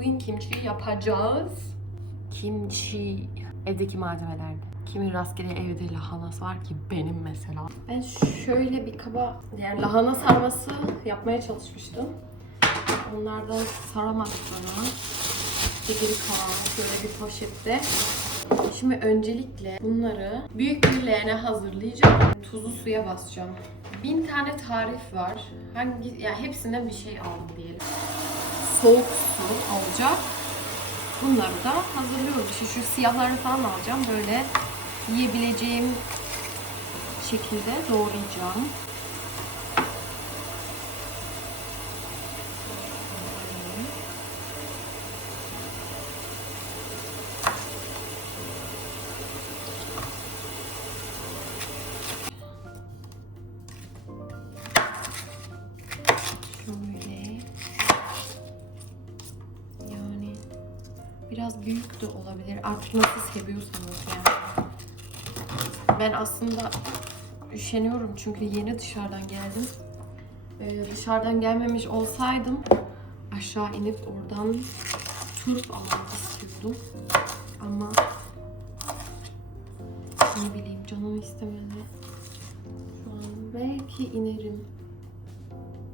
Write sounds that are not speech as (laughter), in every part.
Bugün kimchi yapacağız. Kimchi. Evdeki malzemelerde. Kimin rastgele evde lahanası var ki benim mesela. Ben şöyle bir kaba yani lahana sarması yapmaya çalışmıştım. Onlardan saramadık bana. İşte geri kalan şöyle bir poşette. Şimdi öncelikle bunları büyük bir leğene hazırlayacağım. Tuzlu suya basacağım. Bin tane tarif var. Hangi ya hepsinden bir şey aldım diyelim. Soğuk su olacak. Bunları da hazırlıyoruz. İşte şu siyahlarını falan alacağım. Böyle yiyebileceğim şekilde doğrayacağım. Biraz büyük de olabilir. Artık nasıl seviyorsanız yani. Ben aslında üşeniyorum çünkü yeni dışarıdan geldim. Ee, dışarıdan gelmemiş olsaydım aşağı inip oradan turp almak istiyordum. Ama ne bileyim canım istemedi. Şu an belki inerim.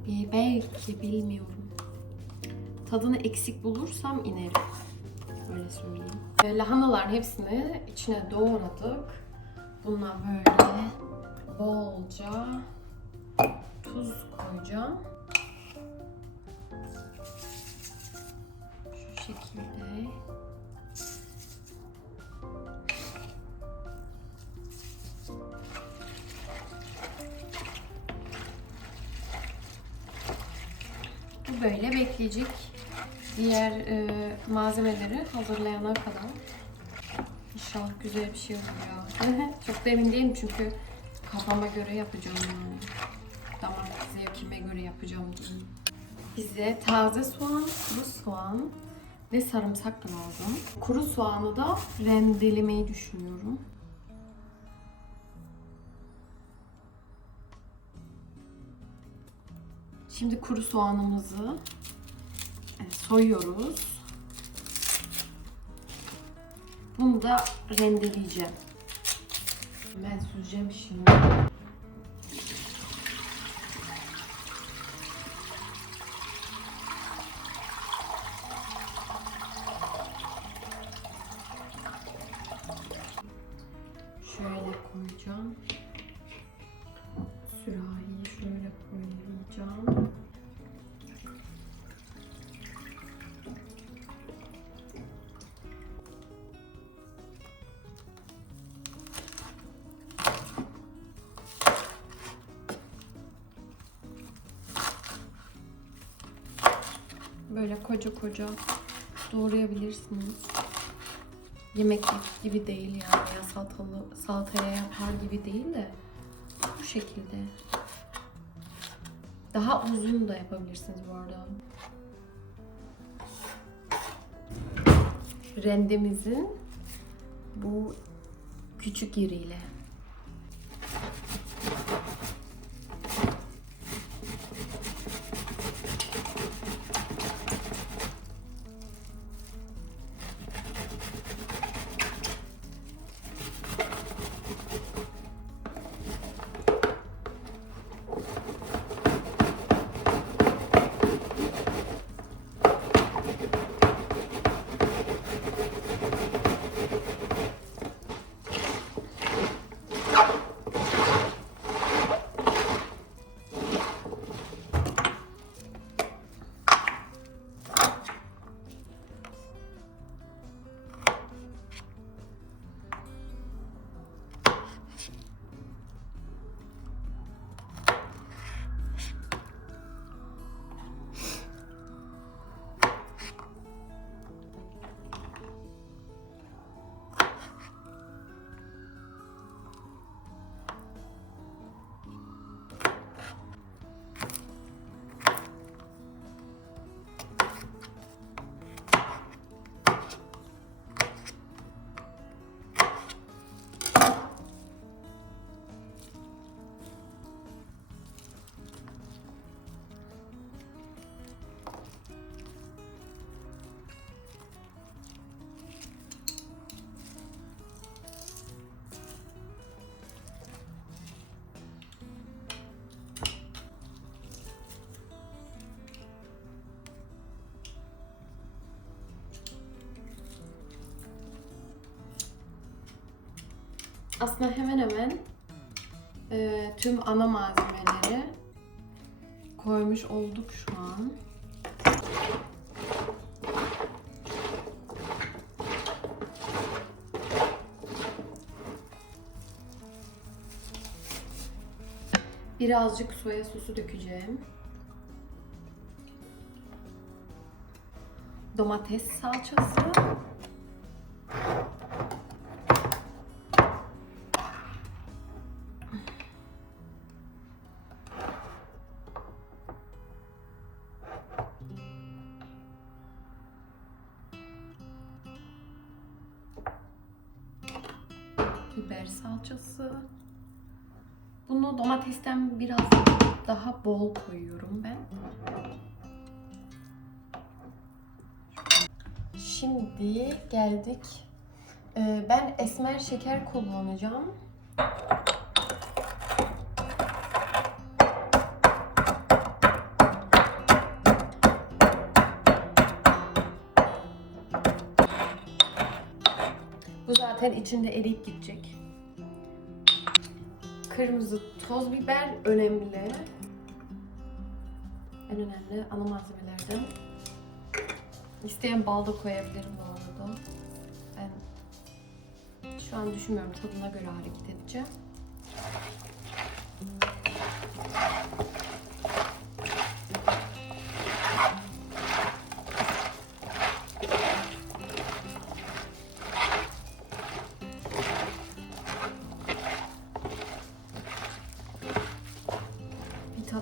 Ee, belki bilmiyorum. Tadını eksik bulursam inerim. Öyle söyleyeyim. Ve lahanaların hepsini içine doğradık. Buna böyle bolca tuz koyacağım. Şu şekilde. Bu böyle bekleyecek. Diğer e, malzemeleri hazırlayana kadar. İnşallah güzel bir şey olur ya. (laughs) Çok da emin değilim çünkü kafama göre yapacağım. Damak zevkime göre yapacağım diyeyim. Bize taze soğan, kuru soğan ve sarımsak lazım. Kuru soğanı da rendelemeyi düşünüyorum. Şimdi kuru soğanımızı soyuyoruz. Bunu da rendeleyeceğim. Ben süzeceğim şimdi. Şöyle koyacağım. Sürahiyi Böyle koca koca doğrayabilirsiniz. Yemek gibi değil yani ya salatalı salataya yapar gibi değil de bu şekilde. Daha uzun da yapabilirsiniz bu arada. Rendemizin bu küçük yeriyle. Aslında hemen hemen e, tüm ana malzemeleri koymuş olduk şu an. Birazcık soya sosu dökeceğim. Domates salçası. Biber salçası. Bunu domatesten biraz daha bol koyuyorum ben. Şimdi geldik. Ee, ben esmer şeker kullanacağım. Bu zaten içinde eriyip gidecek. Kırmızı toz biber önemli. En önemli ana malzemelerden. İsteyen bal da koyabilirim bu arada. Ben şu an düşünmüyorum. Tadına göre hareket edeceğim.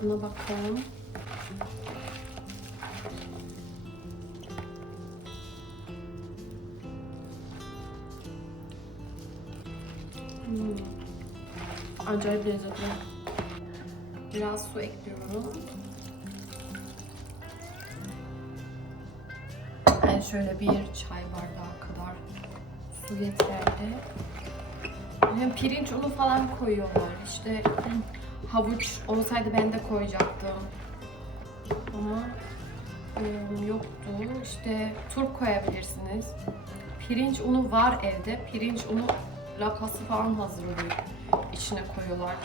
Tadına bakalım. Hmm. Acayip lezzetli. Biraz su ekliyorum. Yani şöyle bir çay bardağı kadar su yeterli. Hem pirinç unu falan koyuyorlar. İşte (clears throat) havuç olsaydı ben de koyacaktım. Ama e, yoktu. İşte turp koyabilirsiniz. Pirinç unu var evde. Pirinç unu lapası falan hazırlıyor. İçine koyuyorlar.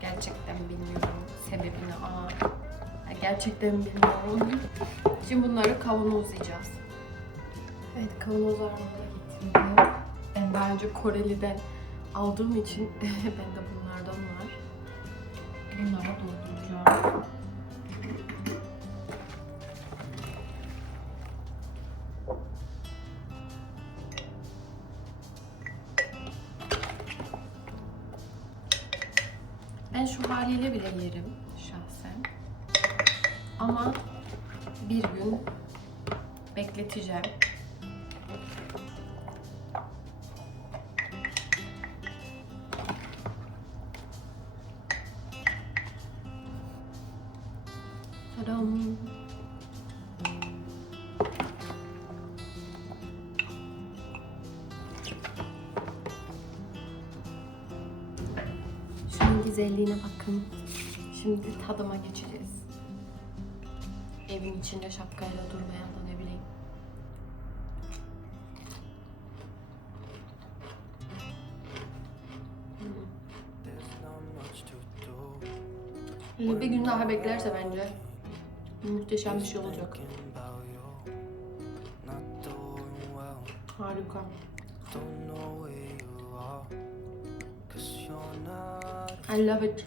Gerçekten bilmiyorum sebebini yani gerçekten bilmiyorum. Şimdi bunları kavanozlayacağız. Evet kavanozlarımı da getirdim. Ben daha önce Koreli'den aldığım için (laughs) bende bunlardan var. Bunlara dolduracağım. Ben şu haliyle bile yerim şahsen. Ama bir gün bekleteceğim. Tadam. Şunun güzelliğine bakın. Şimdi tadıma geçeceğiz. Evin içinde şapkayla durmayan da ne bileyim. Hmm. Bir gün daha beklerse bence muhteşem bir şey olacak. Harika. I love it.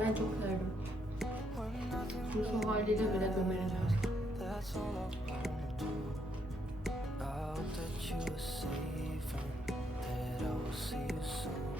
Ben çok sevdim. Şu haliyle bile gömereceğiz. that's all I wanna do. Hope that you are safe and that I will see you soon.